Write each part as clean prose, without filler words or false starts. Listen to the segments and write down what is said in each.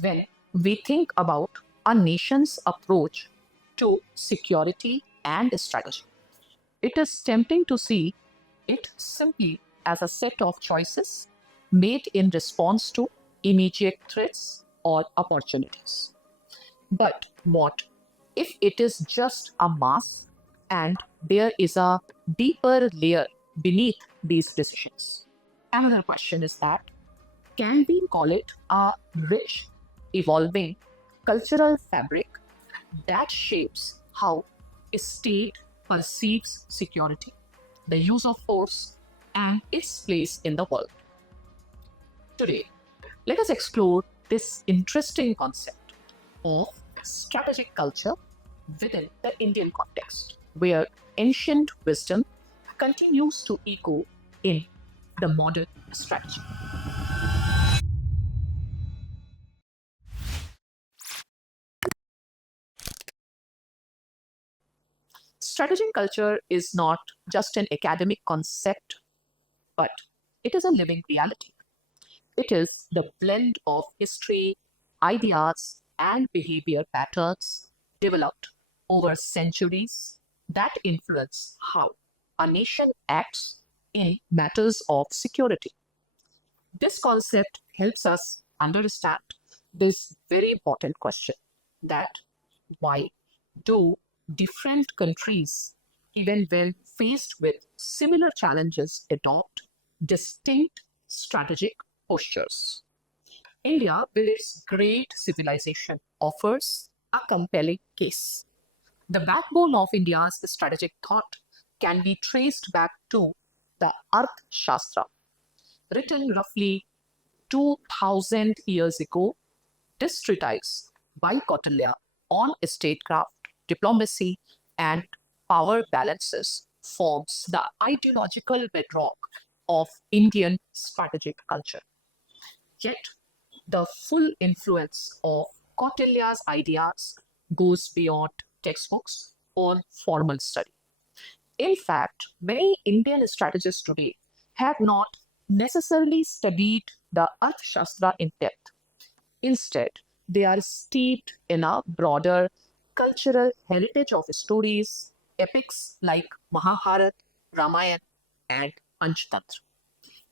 when we think about a nation's approach to security and strategy. It is tempting to see it simply as a set of choices made in response to immediate threats or opportunities. But what if it is just a mask and there is a deeper layer beneath these decisions? Another question is that can we call it a rich, evolving cultural fabric that shapes how a state perceives security, the use of force, and its place in the world? Today, let us explore this interesting concept of strategic culture within the Indian context, where ancient wisdom continues to echo in the modern strategy. Strategic culture is not just an academic concept, but it is a living reality. It is the blend of history, ideas, and behavior patterns developed over centuries that influence how a nation acts in matters of security. This concept helps us understand this very important question that why do different countries, even when faced with similar challenges, adopt distinct strategic postures? India, with its great civilization, offers a compelling case. The backbone of India's strategic thought can be traced back to the Arth Shastra, written roughly 2000 years ago. This treatise by Kautilya on statecraft, diplomacy, and power balances forms the ideological bedrock of Indian strategic culture. Yet, the full influence of Kautilya's ideas goes beyond textbooks or formal study. In fact, many Indian strategists today have not necessarily studied the Arthashastra in depth. Instead, they are steeped in a broader cultural heritage of stories, epics like Mahabharata, Ramayana, and Panchatantra.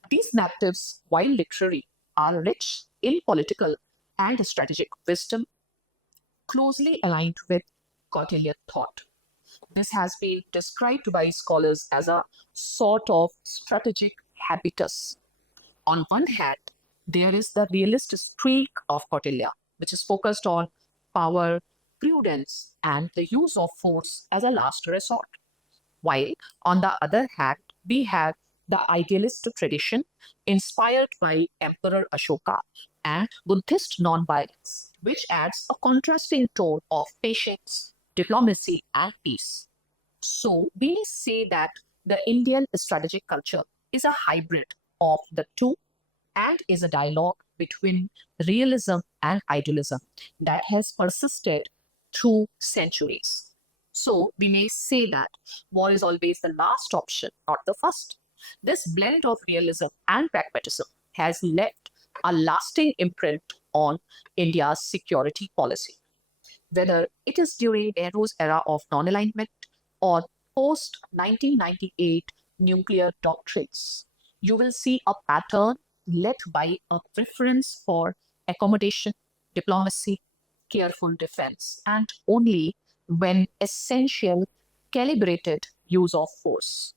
These narratives, while literary, are rich in political and strategic wisdom, closely aligned with Kautilya thought. This has been described by scholars as a sort of strategic habitus. On one hand, there is the realist streak of Kautilya, which is focused on power, prudence, and the use of force as a last resort. While, on the other hand, we have the idealist tradition inspired by Emperor Ashoka and Buddhist nonviolence, which adds a contrasting tone of patience, diplomacy, and peace. So, we may say that the Indian strategic culture is a hybrid of the two and is a dialogue between realism and idealism that has persisted through centuries. So we may say that war is always the last option, not the first. This blend of realism and pragmatism has left a lasting imprint on India's security policy. Whether it is during Nehru's era of non alignment or post 1998 nuclear doctrines, you will see a pattern led by a preference for accommodation, diplomacy, careful defense, and only when essential, calibrated use of force.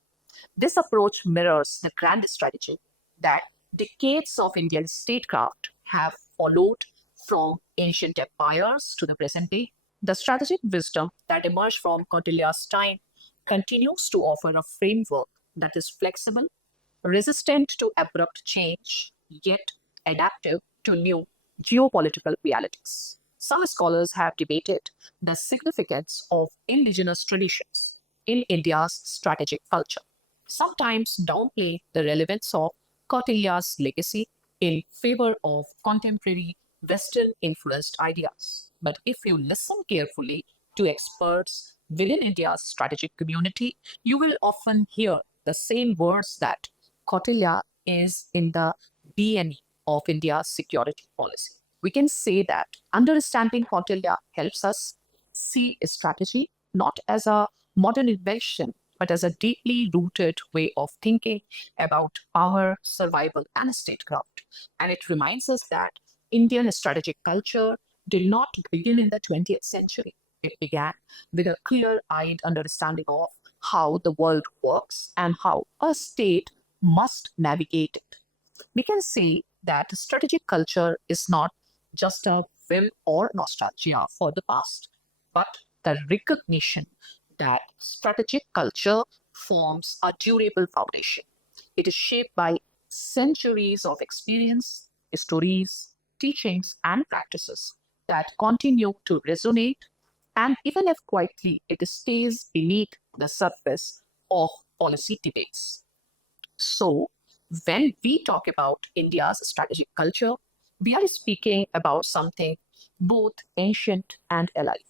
This approach mirrors the grand strategy that decades of Indian statecraft have followed from ancient empires to the present day. The strategic wisdom that emerged from Kautilya's time continues to offer a framework that is flexible, resistant to abrupt change, yet adaptive to new geopolitical realities. Some scholars have debated the significance of indigenous traditions in India's strategic culture, sometimes downplay the relevance of Kautilya's legacy in favor of contemporary Western influenced ideas. But if you listen carefully to experts within India's strategic community, you will often hear the same words that Kautilya is in the DNA of India's security policy, We can say that understanding Kautilya helps us see strategy not as a modern invention, but as a deeply rooted way of thinking about power, survival, and statecraft. And it reminds us that Indian strategic culture did not begin in the 20th century. It began with a clear eyed understanding of how the world works and how a state must navigate it. We can say that strategic culture is not just a whim or nostalgia for the past, but the recognition that strategic culture forms a durable foundation. It is shaped by centuries of experience, stories, teachings, and practices that continue to resonate, and even if quietly, it stays beneath the surface of policy debates. So, when we talk about India's strategic culture, we are speaking about something both ancient and alive,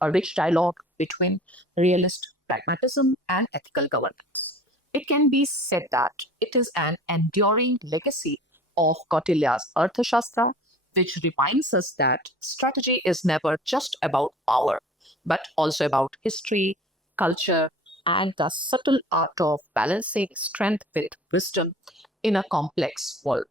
a rich dialogue between realist pragmatism and ethical governance. It can be said that it is an enduring legacy of Kautilya's Arthashastra, which reminds us that strategy is never just about power, but also about history, culture, and the subtle art of balancing strength with wisdom in a complex world.